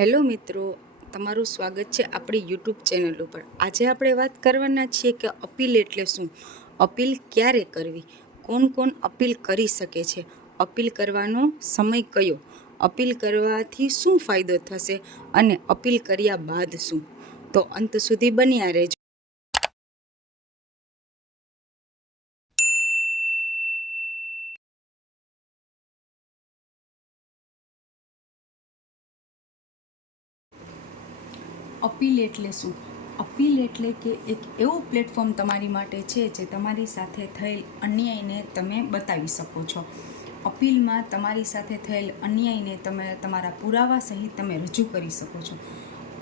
Hello મિત્રો, તમારું સ્વાગત છે આપણી યુટ્યુબ ચેનલ ઉપર। આજે આપણે વાત કરવાના છીએ કે અપીલ એટલે શું, અપીલ ક્યારે કરવી, કોણ કોણ અપીલ કરી શકે છે, અપીલ કરવાનો સમય કયો, અપીલ કરવાથી શું ફાયદો થશે અને અપીલ કર્યા બાદ શું। તો અંત સુધી બન્યા રહેજો। અપીલ એટલે શું? અપીલ એટલે કે એક એવું પ્લેટફોર્મ તમારી માટે છે જે તમારી સાથે થયેલ અન્યાયને તમે બતાવી શકો છો। અપીલમાં તમારી સાથે થયેલ અન્યાયને તમે તમારા પુરાવા સહિત તમે રજૂ કરી શકો છો।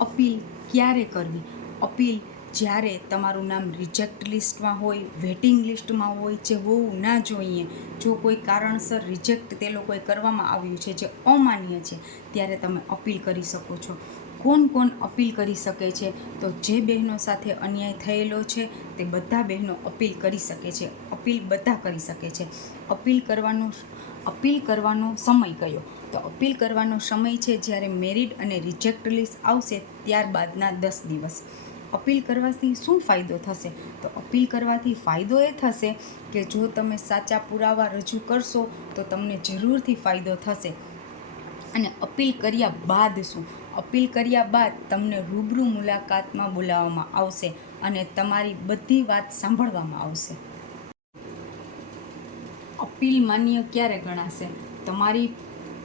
અપીલ ક્યારે કરવી? અપીલ જ્યારે તમારું નામ રિજેક્ટ લિસ્ટમાં હોય, વેઇટિંગ લિસ્ટમાં હોય, જે હોવું ના જોઈએ, જો કોઈ કારણસર રિજેક્ટ તે લોકોએ કરવામાં આવ્યું છે જે અમાન્ય છે, ત્યારે તમે અપીલ કરી શકો છો। કોણ કોણ અપીલ કરી શકે છે? તો જે બહેનો સાથે અન્યાય થયેલો છે તે બધા બહેનો અપીલ કરી શકે છે। અપીલ બધા કરી શકે છે। અપીલ કરવાનો સમય કયો? તો અપીલ કરવાનો સમય છે જ્યારે મેરિટ અને રિજેક્ટ લિસ્ટ આવશે ત્યારબાદના 10 દિવસ। અપીલ કરવાથી શું ફાયદો થશે? તો અપીલ કરવાથી ફાયદો એ થશે કે જો તમે સાચા પુરાવા રજૂ કરશો તો તમને જરૂરથી ફાયદો થશે। અને અપીલ કર્યા બાદ શું? અપીલ કર્યા બાદ તમને રૂબરૂ મુલાકાતમાં બોલાવવામાં આવશે અને તમારી બધી વાત સાંભળવામાં આવશે। અપીલ માન્ય ક્યારે ગણાશે? તમારી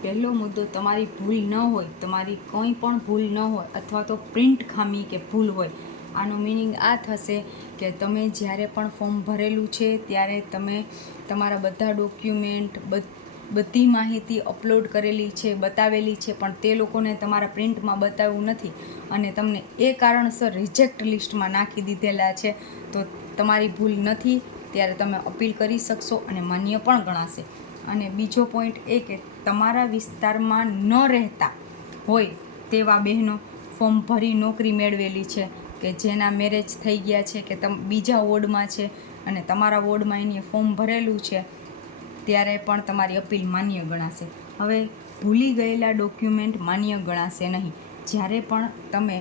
પહેલો મુદ્દો તમારી ભૂલ ન હોય, તમારી કંઈ પણ ભૂલ ન હોય, અથવા તો પ્રિન્ટ ખામી કે ભૂલ હોય। આનો મિનિંગ આ થશે કે તમે જ્યારે પણ ફોર્મ ભરેલું છે ત્યારે તમે તમારા બધા ડોક્યુમેન્ટ, બધી માહિતી અપલોડ કરેલી છે, બતાવેલી છે, પણ તે લોકોને તમારા પ્રિન્ટમાં બતાવ્યું નથી અને તમને એ કારણસર રિજેક્ટ લિસ્ટમાં નાખી દીધેલા છે, તો તમારી ભૂલ નથી, ત્યારે તમે અપીલ કરી શકશો અને માન્ય પણ ગણાશે। અને બીજો પોઈન્ટ એ કે તમારા વિસ્તારમાં ન રહેતા હોય તેવા બહેનો ફોર્મ ભરી નોકરી મેળવેલી છે, કે જેના મેરેજ થઈ ગયા છે, કે બીજા વોર્ડમાં છે અને તમારા વોર્ડમાં એને ફોર્મ ભરેલું છે, ત્યારે પણ તમારી અપીલ માન્ય ગણાશે। હવે ભૂલી ગયેલા ડોક્યુમેન્ટ માન્ય ગણાશે નહીં। જ્યારે પણ તમે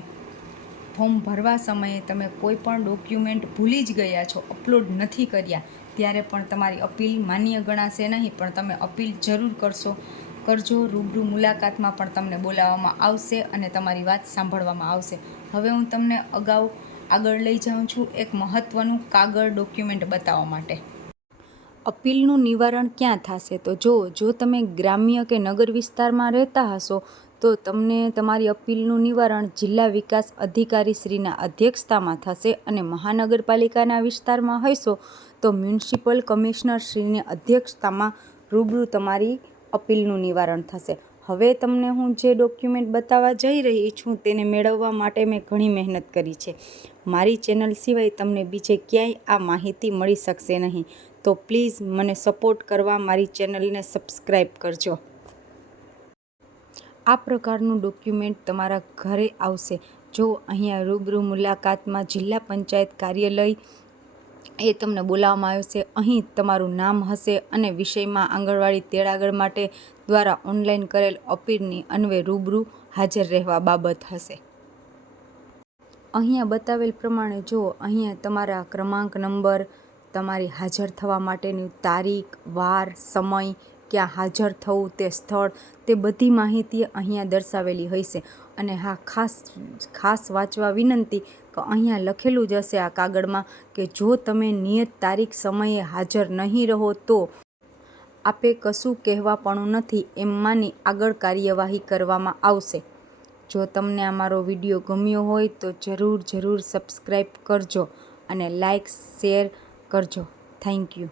ફોર્મ ભરવા સમયે તમે કોઈ પણ ડોક્યુમેન્ટ ભૂલી જ ગયા છો, અપલોડ નથી કર્યા, ત્યારે પણ તમારી અપીલ માન્ય ગણાશે નહીં, પણ તમે અપીલ જરૂર કરજો। રૂબરૂ મુલાકાતમાં પણ તમને બોલાવવામાં આવશે અને તમારી વાત સાંભળવામાં આવશે। હવે હું તમને આગળ લઈ જાઉં છું એક મહત્ત્વનું કાગળ ડોક્યુમેન્ટ બતાવવા માટે। અપીલનું નિવારણ ક્યાં થશે? તો જો તમે ગ્રામ્ય કે નગર વિસ્તારમાં રહેતા હશો તો તમને તમારી અપીલનું નિવારણ જિલ્લા વિકાસ અધિકારીશ્રીના અધ્યક્ષતામાં થશે અને મહાનગરપાલિકાના વિસ્તારમાં હશો તો મ્યુનિસિપલ કમિશનરશ્રીની અધ્યક્ષતામાં રૂબરૂ તમારી અપીલનું નિવારણ થશે। હવે તમને હું જે ડોક્યુમેન્ટ બતાવવા જઈ રહી છું તેને મેળવવા માટે મેં ઘણી મહેનત કરી છે। મારી ચેનલ સિવાય તમને બીજે ક્યાંય આ માહિતી મળી શકશે નહીં, તો પ્લીઝ મને સપોર્ટ કરવા મારી ચેનલને સબસ્ક્રાઈબ કરજો। આ પ્રકારનું ડોક્યુમેન્ટ તમારા ઘરે આવશે। જો અહીંયા રૂબરૂ મુલાકાતમાં જિલ્લા પંચાયત કાર્યાલય એ તમને બોલાવવામાં આવશે। અહીં તમારું નામ હશે અને વિષયમાં આંગણવાડી તેડાગર માટે દ્વારા ઓનલાઈન કરેલ અપીલની અન્વયે રૂબરૂ હાજર રહેવા બાબત હશે। અહીંયા બતાવેલ પ્રમાણે જો અહીંયા તમારા ક્રમાંક નંબર, તમારી હાજર થવા માટેની તારીખ, વાર, સમય, ક્યાં હાજર થવું તે સ્થળ, તે બધી માહિતી અહીંયા દર્શાવેલી હશે। અને હા, ખાસ વાંચવા વિનંતી કે અહીંયા લખેલું જ હશે આ કાગળમાં કે જો તમે નિયત તારીખ સમયે હાજર નહીં રહો તો આપે કશું કહેવાપણું નથી એમ માની આગળ કાર્યવાહી કરવામાં આવશે। જો તમને આ મારો વિડીયો ગમ્યો હોય તો જરૂર સબસ્ક્રાઈબ કરજો અને લાઈક શેર કરજો। Thank you.